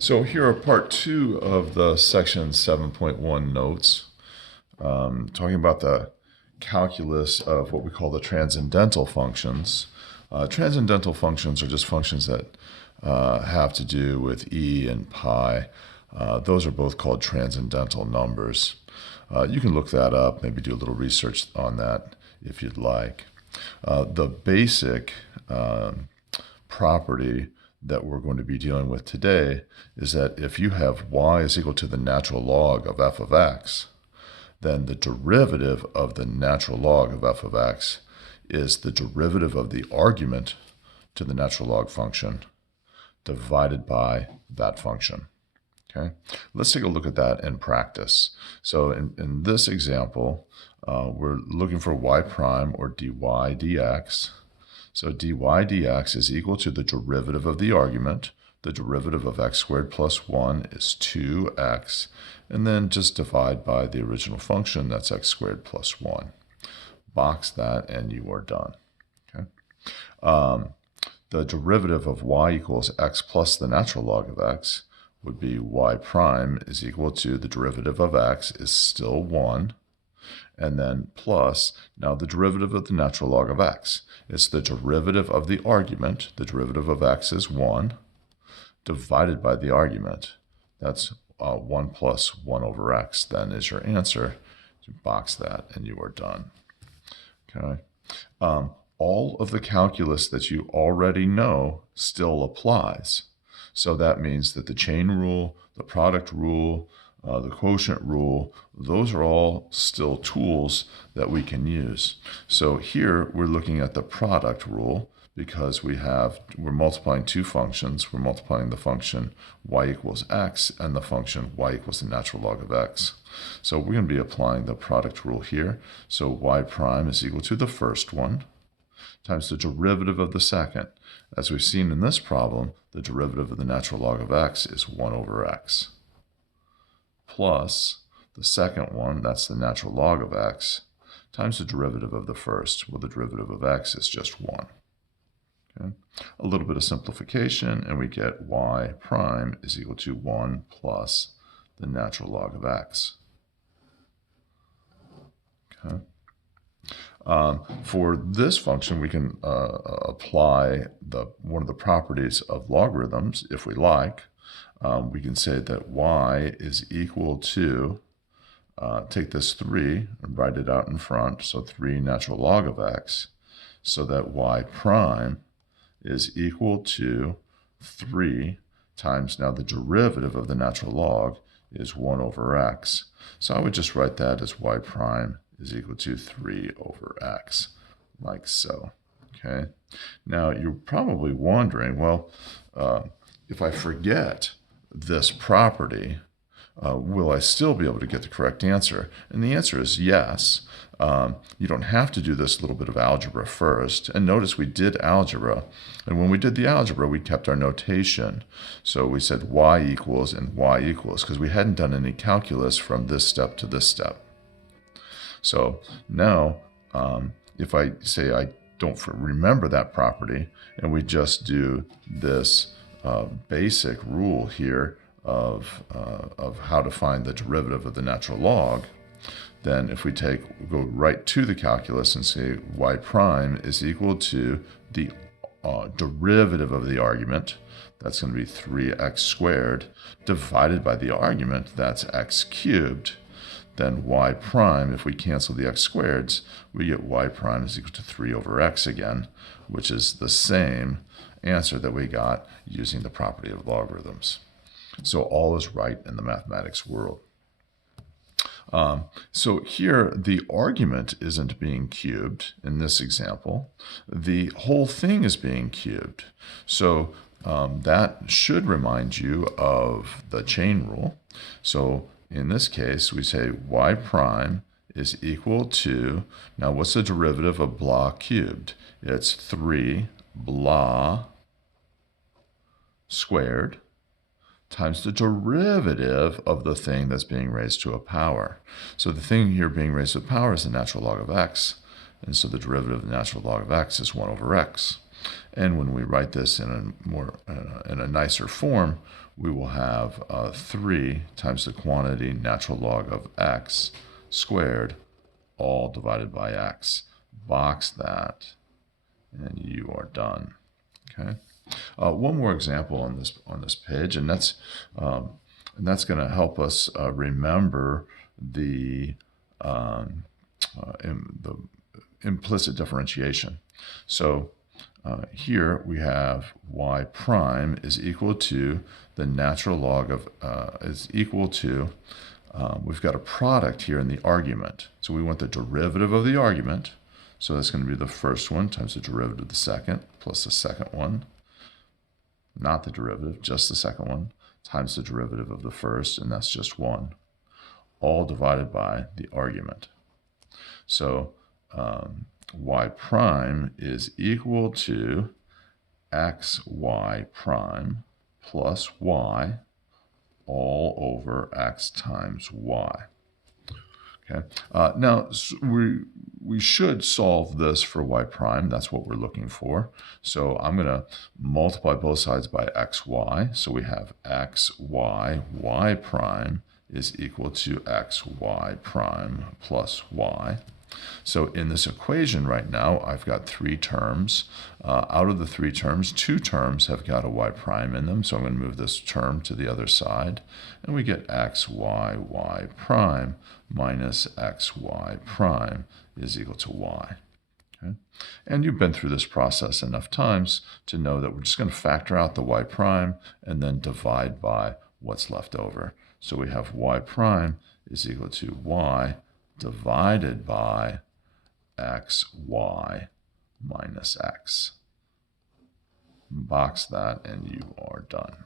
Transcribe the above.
So here are part two of the section 7.1 notes, talking about the calculus of what we call the transcendental functions. Transcendental functions are just functions that have to do with e and pi. Those are both called transcendental numbers. You can look that up, maybe do a little research on that if you'd like. The basic property that we're going to be dealing with today is that if you have y is equal to the natural log of f of x, then the derivative of the natural log of f of x is the derivative of the argument to the natural log function divided by that function. Okay, let's take a look at that in practice. So in this example, we're looking for y prime or dy dx. So dy dx is equal to the derivative of the argument. The derivative of x squared plus 1 is 2x. And then just divide by the original function, that's x squared plus 1. Box that and you are done. Okay. The derivative of y equals x plus the natural log of x would be y prime is equal to the derivative of x is still 1. And then plus, now the derivative of the natural log of x. It's the derivative of the argument. The derivative of x is 1 divided by the argument. That's 1 plus 1 over x then is your answer. So box that and you are done. Okay. All of the calculus that you already know still applies. So that means that the chain rule, the product rule, the quotient rule, those are all still tools that we can use. So here we're looking at the product rule because we're multiplying two functions. We're multiplying the function y equals x and the function y equals the natural log of x. So we're going to be applying the product rule here. So y prime is equal to the first one times the derivative of the second. As we've seen in this problem, the derivative of the natural log of x is 1 over x. Plus the second one, that's the natural log of x, times the derivative of the first. Well, the derivative of x is just 1. Okay. A little bit of simplification, and we get y prime is equal to 1 plus the natural log of x. Okay. For this function, we can apply one of the properties of logarithms if we like. We can say that y is equal to, take this 3 and write it out in front, so 3 natural log of x, so that y prime is equal to 3 times, now the derivative of the natural log is 1 over x. So I would just write that as y prime is equal to 3 over x, like so. Okay. Now you're probably wondering, well, if I forget this property, will I still be able to get the correct answer? And the answer is yes. You don't have to do this little bit of algebra first. And notice we did algebra. And when we did the algebra, we kept our notation. So we said y equals and y equals because we hadn't done any calculus from this step to this step. So now, if I say I don't remember that property, and we just do this basic rule here of how to find the derivative of the natural log, then if we go right to the calculus and say y prime is equal to the derivative of the argument, that's going to be 3x squared, divided by the argument, that's x cubed. Then y prime, if we cancel the x squareds, we get y prime is equal to 3 over x again, which is the same answer that we got using the property of logarithms. So all is right in the mathematics world. So here, the argument isn't being cubed in this example. The whole thing is being cubed. So that should remind you of the chain rule. So in this case, we say y prime is equal to, now what's the derivative of blah cubed? It's 3 blah squared times the derivative of the thing that's being raised to a power. So the thing here being raised to a power is the natural log of x. And so the derivative of the natural log of x is 1 over x. And when we write this in a nicer form, we will have 3 times the quantity natural log of x squared, all divided by x. Box that, and you are done. Okay. One more example on this page, and that's going to help us remember the implicit differentiation. So here we have y prime is equal to the natural log of we've got a product here in the argument. So we want the derivative of the argument. So that's going to be the first one times the derivative of the second plus the second one, not the derivative, just the second one, times the derivative of the first, and that's just 1, all divided by the argument. So y prime is equal to xy prime plus y all over x times y. Okay. Now we should solve this for y prime. That's what we're looking for. So I'm going to multiply both sides by xy. So we have xy y prime is equal to xy prime plus y. So in this equation right now, I've got 3 terms. Out of the 3 terms, 2 terms have got a y prime in them. So I'm going to move this term to the other side. And we get xy y prime minus xy prime is equal to y. Okay? And you've been through this process enough times to know that we're just going to factor out the y prime and then divide by what's left over. So we have y prime is equal to y divided by xy minus x. Box that and you are done.